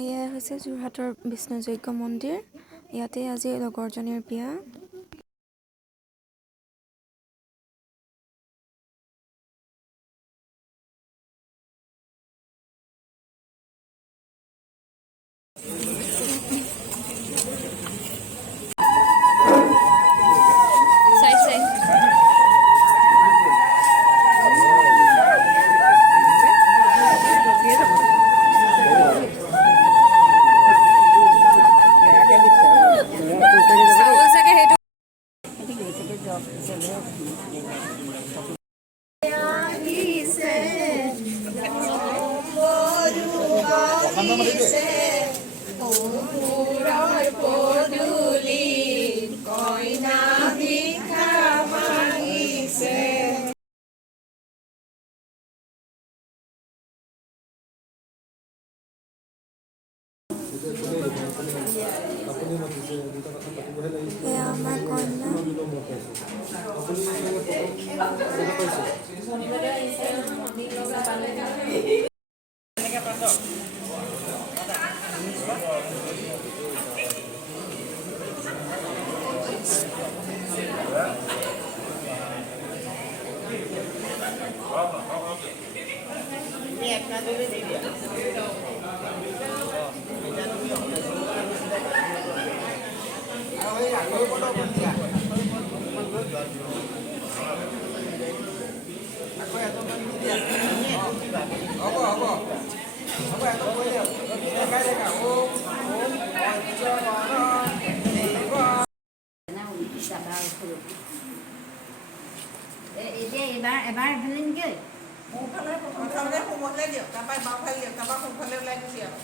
এয়া হৈছে যোৰহাটৰ বিষ্ণুযজ্ঞ মন্দিৰ। ইয়াতে আজি লগৰজনীৰ বিয়া। এয়া আমাৰ কন্যা। এবাৰ এফালে নেকি মোৰফালে প্ৰথমতে সোঁফালে দিয়ক, তাৰপৰা বাওঁফালে দিয়ক, তাৰপৰা সোঁফালে ওলাই গুচি আহক।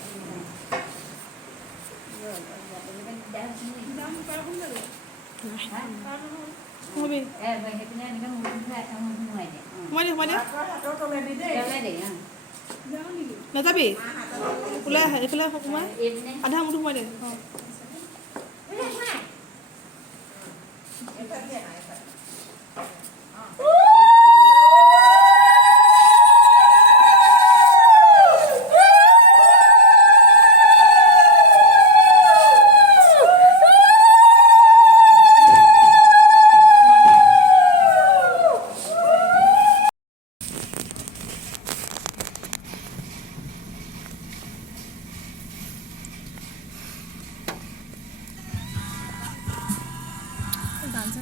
নাযাবি ওলাই আহে এইফালে সোমাই আধা মুঠো সোমাই দে। ডান্স